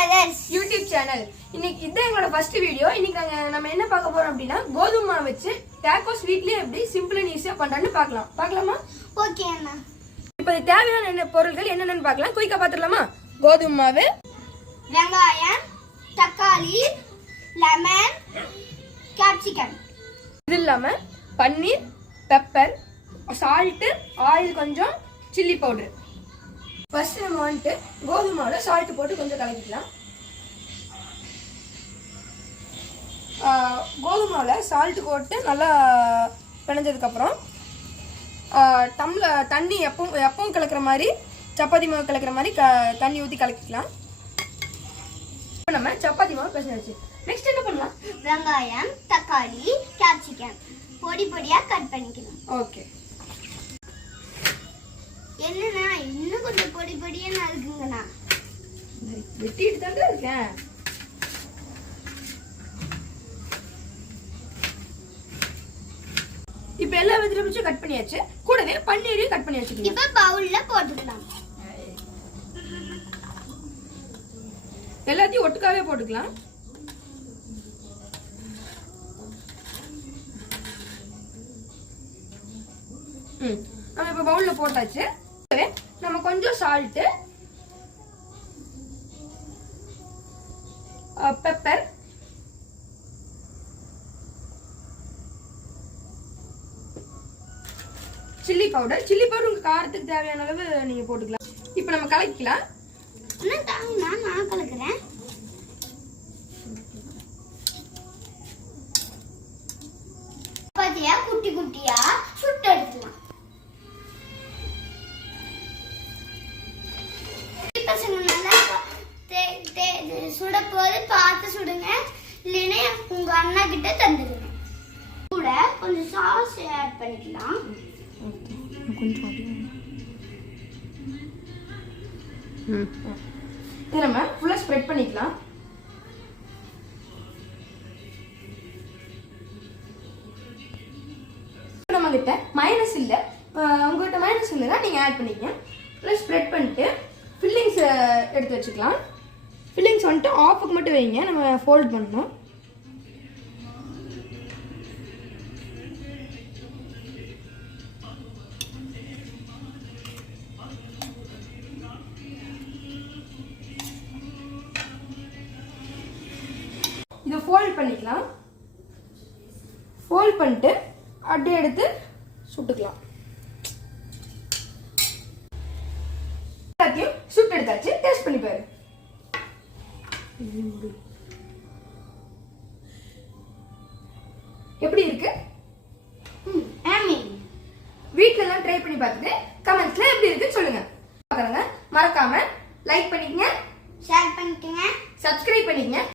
Brothers YouTube channel. இன்னைக்கு இது எங்களோட ஃபர்ஸ்ட் வீடியோ. இன்னைக்கு நம்ம என்ன பார்க்க போறோம் அப்படின்னா கோதுமை மாவு வச்சு டாக்கோஸ் வீட்லயே எப்படி சிம்பிள் அண்ட் ஈஸியா பண்றான்னு பார்க்கலாமா? ஓகே அண்ணா. இப்போ இது தேவையான பொருட்கள் என்னென்னு பார்க்கலாம். குயிக்கா பார்த்துடலாமா? கோதுமை மாவு, வெங்காயம், தக்காளி, லெமன், கேப்சிகம். இது இல்லாம பன்னீர், பெப்பர், சால்ட், ஆயில் கொஞ்சம், சில்லி பவுடர். ஃபர்ஸ்ட் நம்ம வந்துட்டு கோதுமை மாவுல சால்ட் போட்டு கொஞ்சம் கலக்கிக்கலாம். கோதுமை மாவுல சால்ட் போட்டு நல்லா பிணைஞ்சதுக்கப்புறம் தண்ணி எப்பவும் கலக்கிற மாதிரி, சப்பாத்தி மாவு கலக்கிற மாதிரி தண்ணி ஊற்றி கலக்கிக்கலாம். இப்போ நம்ம சப்பாத்தி மாவு பிசைஞ்சாச்சு. நெக்ஸ்ட் என்ன பண்ணலாம்? வெங்காயம், தக்காளி, கேப்சிகம் பொடி பொடியா கட் பண்ணிக்கலாம். ஓகே. என்னன்னா இன்னும் கொஞ்சம் பொடி பொடியா இருக்குங்கண்ணா. வெட்டிட்டு தான் இருக்கேன். இப்ப எல்லா வெஜிடபிள்ஸும் கட் பண்ணியாச்சு. கூடவே பன்னீரையும் கட் பண்ணி வச்சுக்கலாம். இப்ப பவுல்ல போட்டுக்கலாம். எல்லாத்தையும் ஒட்டுக்காவே போட்டுக்கலாம். நம்ம இப்ப பவுல்ல போட்டாச்சு. நம்ம கொஞ்சம் சால்ட், பெப்பர், சில்லி பவுடர் உங்க காரத்துக்கு தேவையான அளவு நீங்க போட்டுக்கலாம். இப்ப நம்ம கலக்கலாம். நான் கலக்குறேன். பாத்தியா, குட்டி குட்டியா சுட்டு எடுக்கலாம். சுடப்போது பார்த்து சுடுங்க, இல்லைன்னா உங்க அண்ணா கிட்ட தந்துடுங்க. கூட கொஞ்சம் சாஸ் ஆட் பண்ணிக்கலாம். இதை நம்ம ஃபுல்லா ஸ்ப்ரெட் பண்ணிக்கலாம். நம்ம கிட்ட மைனஸ் இல்ல, உங்ககிட்ட மைனஸ் இல்லைன்னா நீங்க ஆட் பண்ணிக்கங்க. ஃபுல்லா ஸ்ப்ரெட் பண்ணிட்டு ஃபில்லிங்ஸ் எடுத்து வச்சுக்கலாம். ஃபில்லிங்ஸ் வந்துட்டு ஆஃபுக்கு மட்டும் வைங்க, நம்ம ஃபோல்ட் பண்ணணும். இதை ஃபோல்ட் பண்ணிக்கலாம். ஃபோல்ட் பண்ணிட்டு அப்படியே எடுத்து சுட்டுக்கலாம். எல்லாத்தையும் சுட்டு எடுத்தாச்சு. டேஸ்ட் பண்ணி பாரு. எப்படி இருக்கு? வீட்ல எல்லாம் ட்ரை பண்ணி பார்த்துட்டு கமெண்ட்ஸ்ல எப்படி இருக்குன்னு சொல்லுங்க. மறக்காம லைக் பண்ணிக்கங்க, ஷேர் பண்ணிக்கங்க, சப்ஸ்கிரைப் பண்ணிக்கங்க.